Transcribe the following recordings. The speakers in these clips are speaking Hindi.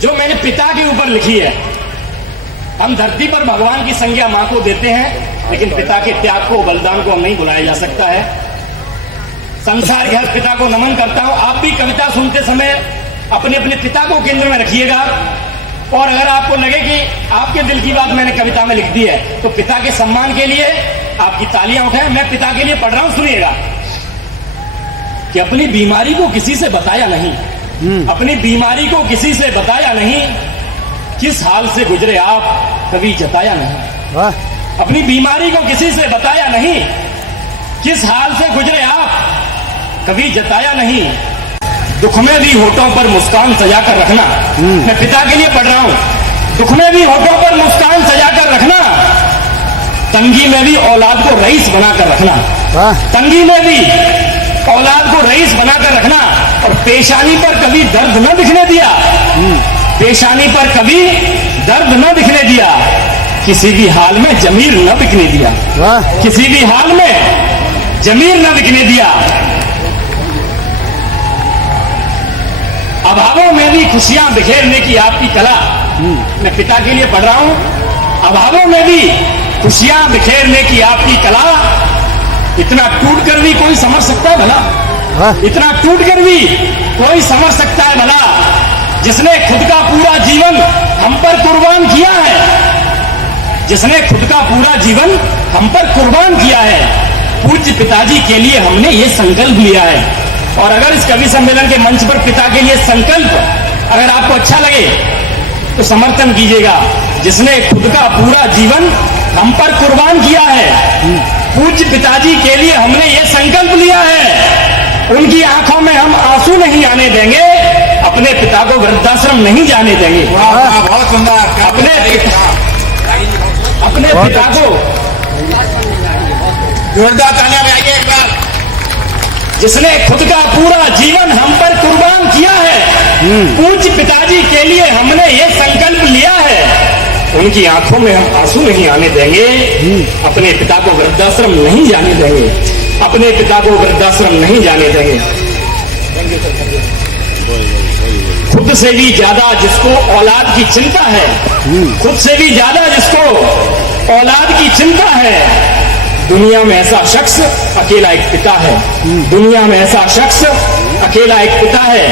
जो मैंने पिता के ऊपर लिखी है। हम धरती पर भगवान की संज्ञा मां को देते हैं, लेकिन पिता के त्याग को, बलिदान को हम नहीं भुलाया जा सकता है। संसार के हर पिता को नमन करता हूं। आप भी कविता सुनते समय अपने अपने पिता को केंद्र में रखिएगा, और अगर आपको लगे कि आपके दिल की बात मैंने कविता में लिख दी है, तो पिता के सम्मान के लिए आपकी तालियां उठाएं। मैं पिता के लिए पढ़ रहा हूं, सुनिएगा। कि अपनी बीमारी को किसी से बताया नहीं, अपनी बीमारी को किसी से बताया नहीं, किस हाल से गुजरे आप कभी जताया नहीं। अपनी बीमारी को किसी से बताया नहीं, किस हाल से गुजरे आप कभी जताया नहीं। दुख में भी होठों पर मुस्कान सजा कर रखना। मैं पिता के लिए पढ़ रहा हूं। दुख में भी होठों पर मुस्कान सजा कर रखना, तंगी में भी औलाद को रईस बनाकर रखना। तंगी में भी औलाद को रईस बनाकर रखना, और पेशानी पर कभी दर्द न दिखने दिया। पेशानी पर कभी दर्द न दिखने दिया, किसी भी हाल में जमीर न बिकने दिया। किसी भी हाल में जमीर न बिकने दिया। अभावों में भी खुशियां बिखेरने की आपकी कला। मैं पिता के लिए पढ़ रहा हूं। अभावों में भी खुशियां बिखेरने की आपकी कला, इतना टूट कर भी कोई समझ सकता है भला? इतना टूट कर भी कोई समझ सकता है भला? जिसने खुद का पूरा जीवन हम पर कुर्बान किया है, जिसने खुद का पूरा जीवन हम पर कुर्बान किया है, पूज्य पिताजी के लिए हमने ये संकल्प लिया है। और अगर इस कवि सम्मेलन के मंच पर पिता के लिए संकल्प अगर आपको अच्छा लगे तो समर्थन कीजिएगा। जिसने खुद का पूरा जीवन हम पर कुर्बान किया है, पूज्य पिताजी के लिए हमने ये संकल्प लिया है, उनकी आंखों में हम आंसू नहीं आने देंगे, अपने पिता को वृद्धाश्रम नहीं जाने देंगे। बहुत सुंदर। अपने पिता को जोरदार तालियां बजाइए एक बार। जिसने खुद का पूरा जीवन हम पर कुर्बान किया है, पूज्य पिताजी के लिए हमने ये संकल्प लिया है, उनकी आंखों में हम आंसू नहीं आने देंगे, अपने पिता को वृद्धाश्रम नहीं जाने देंगे, अपने पिता को वृद्धाश्रम नहीं जाने देंगे। खुद से भी ज्यादा जिसको औलाद की चिंता है, खुद से भी ज्यादा जिसको औलाद की चिंता है, दुनिया में ऐसा शख्स अकेला एक पिता है। दुनिया में ऐसा शख्स अकेला एक पिता है,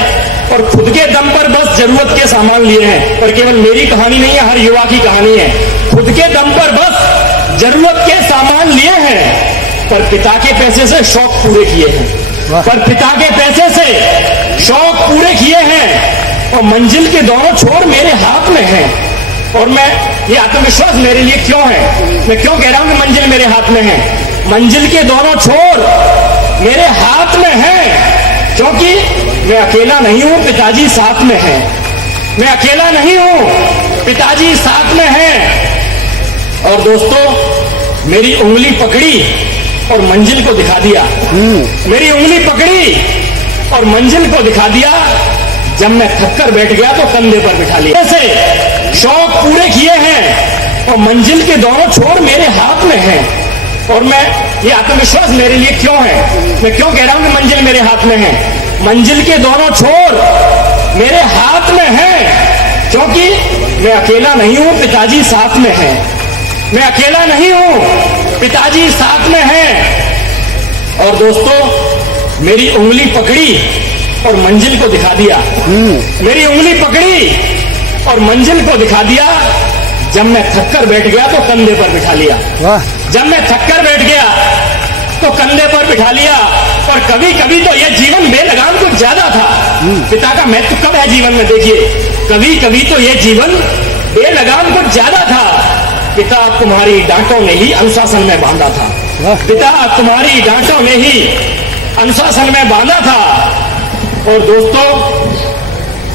और खुद के दम पर बस जरूरत के सामान लिए हैं। और केवल मेरी कहानी नहीं है, हर युवा की कहानी है। खुद के दम पर बस जरूरत के सामान लिए हैं, पर पिता के पैसे से शौक पूरे किए हैं। पर पिता के पैसे से शौक पूरे किए हैं, और मंजिल के दोनों छोर मेरे हाथ में हैं। और मैं ये आत्मविश्वास मेरे लिए क्यों है, मैं क्यों कह रहा हूं कि मंजिल मेरे हाथ में है? मंजिल के दोनों छोर मेरे हाथ में हैं, क्योंकि मैं अकेला नहीं हूं, पिताजी साथ में हैं। मैं अकेला नहीं हूं, पिताजी साथ में हैं। और दोस्तों, मेरी उंगली पकड़ी और मंजिल को दिखा दिया। मेरी उंगली पकड़ी और मंजिल को दिखा दिया। जब मैं थककर बैठ गया तो कंधे पर बिठा लिया। ऐसे शौक पूरे किए हैं, और मंजिल के दोनों छोर मेरे हाथ में हैं। और मैं ये आत्मविश्वास मेरे लिए क्यों है, मैं क्यों कह रहा हूं कि मंजिल मेरे हाथ में है? मंजिल के दोनों छोर मेरे हाथ में हैं, क्योंकि मैं अकेला नहीं हूं, पिताजी साथ में हैं। मैं अकेला नहीं हूं, पिताजी साथ में हैं। और दोस्तों, मेरी उंगली पकड़ी और मंजिल को दिखा दिया। मेरी उंगली पकड़ी और मंजिल को दिखा दिया। जब मैं थककर बैठ गया तो कंधे पर बिठा लिया। जब मैं थककर बैठ गया तो कंधे पर बिठा लिया। और कभी कभी तो यह जीवन बेलगाम कुछ ज्यादा था। पिता का महत्व कब है जीवन में, देखिए, कभी कभी तो यह जीवन बेलगाम कुछ ज्यादा था। पिता तुम्हारी डांटों ने ही अनुशासन में बांधा था। पिता तुम्हारी डांटों ने ही अनुशासन में बांधा था। और दोस्तों,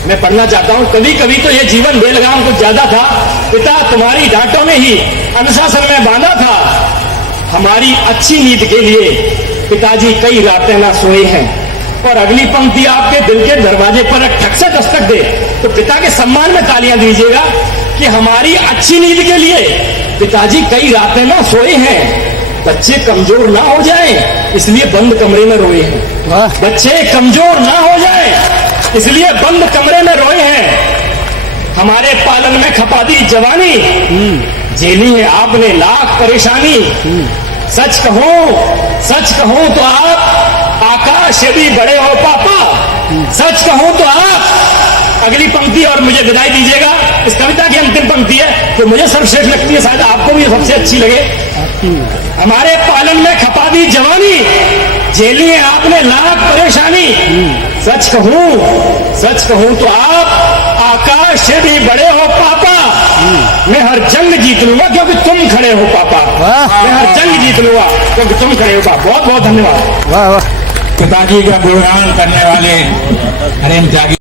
मैं पढ़ना चाहता हूं, कभी कभी तो यह जीवन बेलगाम कुछ ज्यादा था। पिता तुम्हारी डांटों ने ही अनुशासन में बांधा था। हमारी अच्छी नींद के लिए पिताजी कई रातें ना सोए हैं। और अगली पंक्ति आपके दिल के दरवाजे पर ठक से दस्तक दे तो पिता के सम्मान में तालियां दीजिएगा कि हमारी अच्छी नींद के लिए पिताजी कई रातें ना सोए हैं। बच्चे कमजोर ना हो जाएं, इसलिए बंद कमरे में रोए हैं। बच्चे कमजोर ना हो जाएं, इसलिए बंद कमरे में रोए हैं। पालन में खपा दी जवानी, झेली है आपने लाख परेशानी। सच कहूं तो आप आकाश से भी बड़े हो पापा, सच कहूं तो आप। अगली पंक्ति और मुझे विदाई दीजिएगा। इस कविता की अंतिम पंक्ति है जो मुझे सर्वश्रेष्ठ लगती है, शायद आपको भी सबसे अच्छी लगे। हमारे पालन में खपा दी जवानी, झेली है आपने लाख परेशानी। सच कहूं तो आप आकाश से भी बड़े हो पापा। मैं हर जंग जीत लूंगा क्योंकि तुम खड़े हो पापा। मैं हर जंग जीत लूंगा क्योंकि तुम खड़े हो पापा। बहुत बहुत धन्यवाद। वाह वाह। पिताजी का गुणगान करने वाले हरेम त्यागी